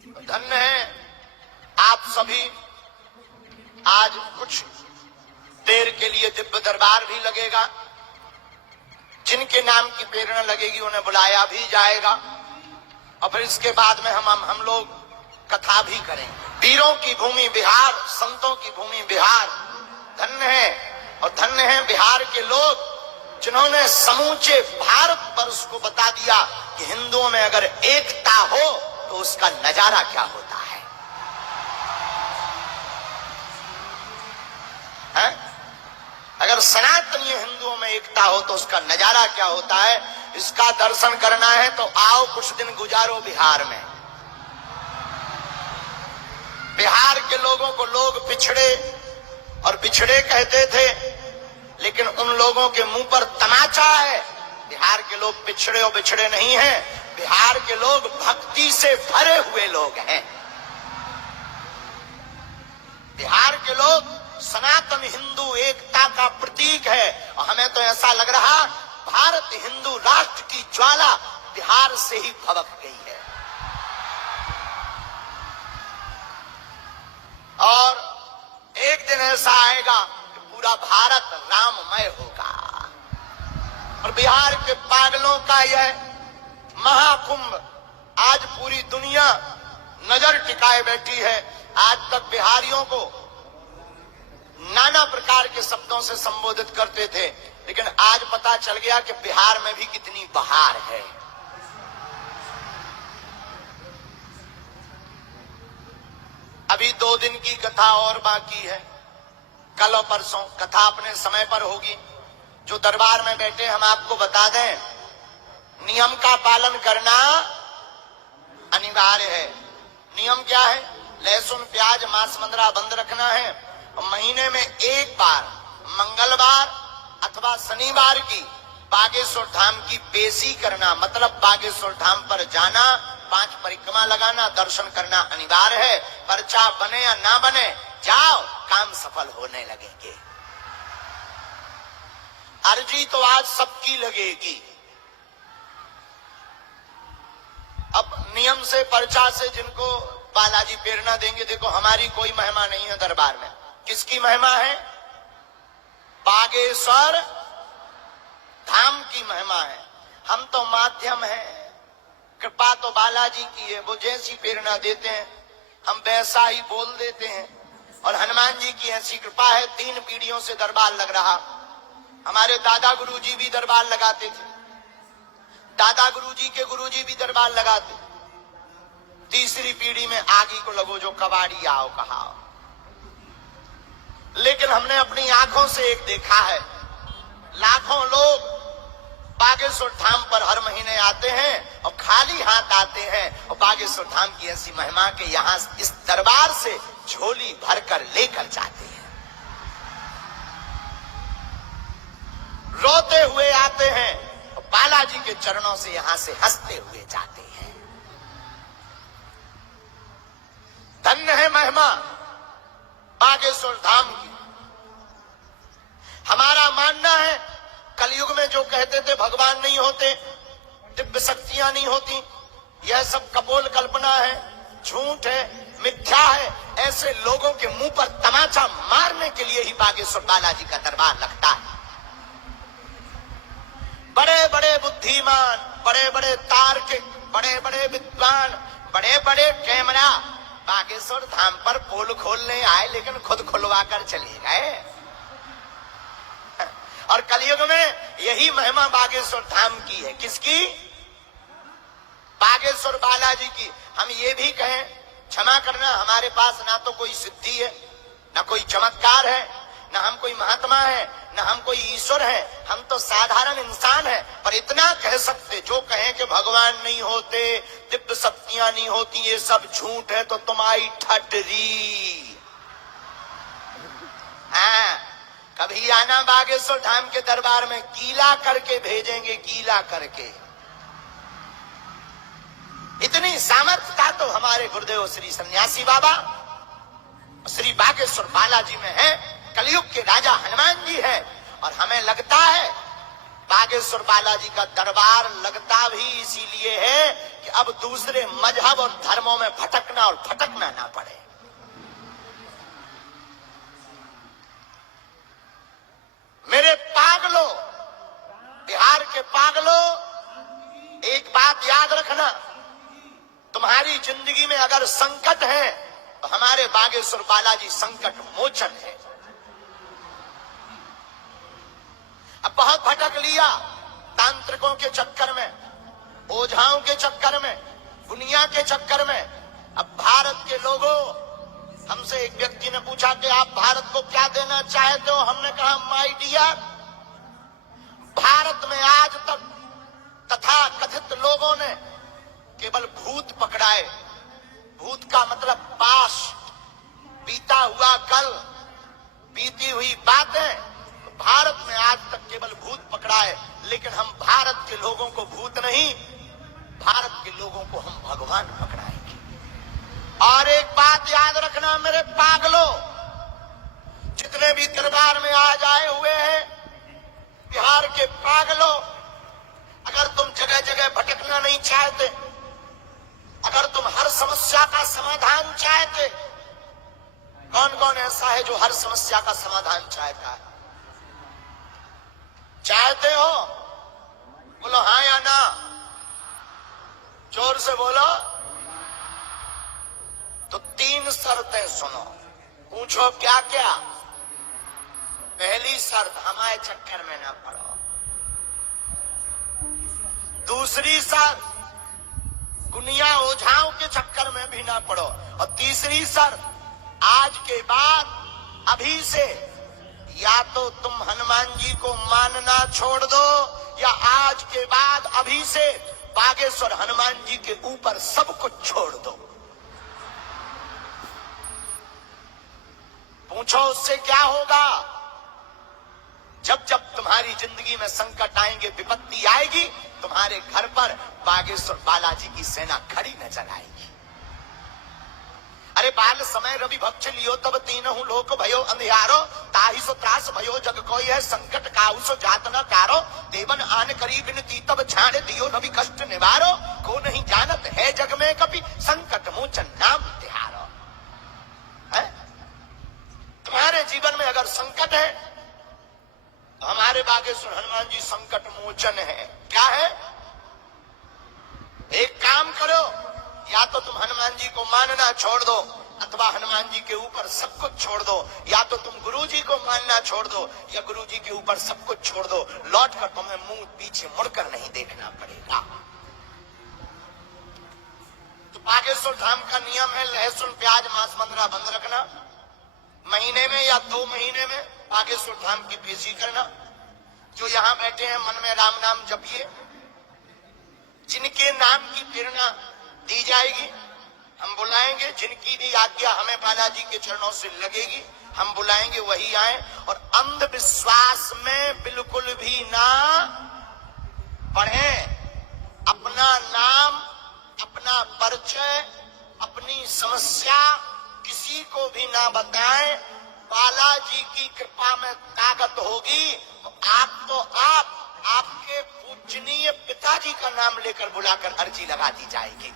धन्य है आप सभी। आज कुछ देर के लिए दिव्य दरबार भी लगेगा। जिनके नाम की प्रेरणा लगेगी उन्हें बुलाया भी जाएगा और फिर इसके बाद में हम लोग कथा भी करेंगे। वीरों की भूमि बिहार, संतों की भूमि बिहार। धन्य है और धन्य है बिहार के लोग जिन्होंने समूचे भारत वर्ष को बता दिया कि हिंदुओं में अगर एकता हो तो उसका नजारा क्या होता है? अगर सनातनीय हिंदुओं में एकता हो तो उसका नजारा क्या होता है? इसका दर्शन करना है तो आओ कुछ दिन गुजारो बिहार में। बिहार के लोगों को लोग पिछड़े और बिछड़े कहते थे, लेकिन उन लोगों के मुंह पर तमाचा है। बिहार के लोग पिछड़े और बिछड़े नहीं हैं। बिहार के लोग भक्ति से भरे हुए लोग हैं। बिहार के लोग सनातन हिंदू एकता का प्रतीक है और हमें तो ऐसा लग रहा भारत हिंदू राष्ट्र की ज्वाला बिहार से ही भड़क गई है। और एक दिन ऐसा आएगा कि पूरा भारत राममय होगा और बिहार के पागलों का यह महाकुंभ आज पूरी दुनिया नजर टिकाए बैठी है। आज तक बिहारियों को नाना प्रकार के शब्दों से संबोधित करते थे, लेकिन आज पता चल गया कि बिहार में भी कितनी बहार है। अभी 2 दिन की कथा और बाकी है। कल और परसों कथा अपने समय पर होगी। जो दरबार में बैठे हम आपको बता दें, नियम का पालन करना अनिवार्य है। नियम क्या है? लहसुन प्याज मांस मंदरा बंद रखना है और महीने में एक बार मंगलवार अथवा शनिवार की बागेश्वर धाम की पेशी करना, मतलब बागेश्वर धाम पर जाना, 5 परिक्रमा लगाना, दर्शन करना अनिवार्य है। पर्चा बने या ना बने, जाओ, काम सफल होने लगेंगे। अर्जी तो आज सबकी लगेगी। अब नियम से पर्चा से जिनको बालाजी प्रेरणा देंगे, देखो हमारी कोई महिमा नहीं है दरबार में। किसकी महिमा है? बागेश्वर धाम की महिमा है। हम तो माध्यम हैं। कृपा तो बालाजी की है। वो जैसी प्रेरणा देते हैं हम वैसा ही बोल देते हैं। और हनुमान जी की ऐसी कृपा है, 3 पीढ़ियों से दरबार लग रहा। हमारे दादा गुरुजी भी दरबार लगाते थे, दादा गुरुजी के गुरुजी भी दरबार लगाते। तीसरी पीढ़ी में आगे को लगो जो कबाड़ी आओ कहाओ। लेकिन हमने अपनी आंखों से एक देखा है, लाखों लोग बागेश्वर धाम पर हर महीने आते हैं और खाली हाथ आते हैं और बागेश्वर धाम की ऐसी महिमा के यहाँ इस दरबार से झोली भरकर लेकर जाते हैं। रोते हुए आते हैं और बालाजी के चरणों से यहां से हंसते हुए जाते हैं। धन्य है महिमा बागेश्वर धाम की। हमारा मानना है कलयुग में जो कहते थे भगवान नहीं होते, दिव्य शक्तियां नहीं होती, यह सब कपोल कल्पना है, झूठ है, मिथ्या है, ऐसे लोगों के मुंह पर तमाचा मारने के लिए ही बागेश्वर बालाजी का दरबार लगता है। बड़े बड़े बुद्धिमान, बड़े बड़े तार्किक, बड़े बड़े विद्वान, बड़े बड़े कैमरा बागेश्वर धाम पर पोल खोलने आए, लेकिन खुद खुलवा कर चले गए। और कलयुग में यही महिमा बागेश्वर धाम की है। किसकी? बागेश्वर बालाजी की। हम ये भी कहें, क्षमा करना, हमारे पास ना तो कोई सिद्धि है, ना कोई चमत्कार है, ना हम कोई महात्मा है, ना हम कोई ईश्वर है। हम तो साधारण इंसान है। पर इतना कह सकते, जो कहें कि भगवान नहीं होते, दिव्य शक्तियां नहीं होती, ये सब झूठ है, तो तुम्हारी ठटरी। हाँ, कभी आना बागेश्वर धाम के दरबार में, गीला करके भेजेंगे, गीला करके। इतनी सामर्थ्यता तो हमारे गुरुदेव श्री सन्यासी बाबा श्री बागेश्वर बालाजी में है। कलयुग के राजा हनुमान जी है। और हमें लगता है बागेश्वर बालाजी का दरबार लगता भी इसीलिए है कि अब दूसरे मजहब और धर्मों में भटकना और फटकना ना पड़े। मेरे पागलों, बिहार के पागलों, एक बात याद रखना, तुम्हारी जिंदगी में अगर संकट है तो हमारे बागेश्वर बालाजी संकट मोचन है। अब बहुत भटक लिया तांत्रिकों के चक्कर में, ओझाओं के चक्कर में, दुनिया के चक्कर में। अब भारत के लोगों, हमसे एक व्यक्ति ने पूछा कि आप भारत को क्या देना चाहते हो? हमने कहा माय डियर, भारत में आज तक तथा कथित लोगों ने केवल भूत पकड़ाए। भूत का मतलब पास्ट, बीता हुआ कल, बीती हुई बातें। भारत में आज तक केवल भूत पकड़ाए, लेकिन हम भारत के लोगों को भूत नहीं, भारत के लोगों को हम भगवान पकड़ाएंगे। और एक बात याद रखना मेरे पागलों, जितने भी दरबार में आज आए हुए हैं, बिहार के पागलों, अगर तुम जगह जगह भटकना नहीं चाहते, अगर तुम हर समस्या का समाधान चाहते, कौन कौन ऐसा है जो हर समस्या का समाधान चाहता है? चाहते हो? बोलो हाँ या ना, जोर से बोलो। तो 3 शर्तें सुनो, पूछो क्या क्या। पहली शर्त, हमारे चक्कर में ना पड़ो। दूसरी शर्त, दुनिया ओझाओं के चक्कर में भी ना पड़ो। और तीसरी शर्त, आज के बाद अभी से या तो तुम हनुमान जी को मानना छोड़ दो, या आज के बाद अभी से बागेश्वर हनुमान जी के ऊपर सब कुछ छोड़ दो। पूछो उससे क्या होगा? जब जब तुम्हारी जिंदगी में संकट आएंगे, विपत्ति आएगी, तुम्हारे घर पर बागेश्वर बालाजी की सेना खड़ी नजर आएगी। अरे बाल समय रवि भक्ष लियो तब तीनहु लोक भयो अंधियारो, ताहि सो त्रास भयो जग कोई है, संकट काहू सो जात न कारो, देवन आन करी बिनती तब छाड़ दियो रवि कष्ट निवारो, को नहीं जानत है जग में कभी, संकट मोचन नाम तिहारो। तुम्हारे जीवन में अगर संकट है तो हमारे बागेश्वर हनुमान जी संकट मोचन है। क्या है? एक काम करो, या तो तुम हनुमान जी को मानना छोड़ दो, अथवा हनुमान जी के ऊपर सब कुछ छोड़ दो। या तो तुम गुरु जी को मानना छोड़ दो, या गुरु जी के ऊपर सब कुछ छोड़ दो। लौटकर तुम्हें मुंह पीछे मुड़कर नहीं देखना पड़ेगा। तो बागेश्वर धाम का नियम है, लहसुन प्याज मांस मंदरा बंद रखना। महीने में या 2 महीने में बागेश्वर धाम की पेशी करना। जो यहां बैठे हैं मन में राम नाम जपिए। जिनके नाम की प्रेरणा दी जाएगी हम बुलाएंगे, जिनकी भी आज्ञा हमें बालाजी के चरणों से लगेगी हम बुलाएंगे, वही आए। और अंधविश्वास में बिल्कुल भी ना पढ़े। अपना नाम, अपना परिचय, अपनी समस्या किसी को भी ना बताएं। बालाजी की कृपा में ताकत होगी तो आपके पूजनीय पिताजी का नाम लेकर बुलाकर अर्जी लगा दी जाएगी।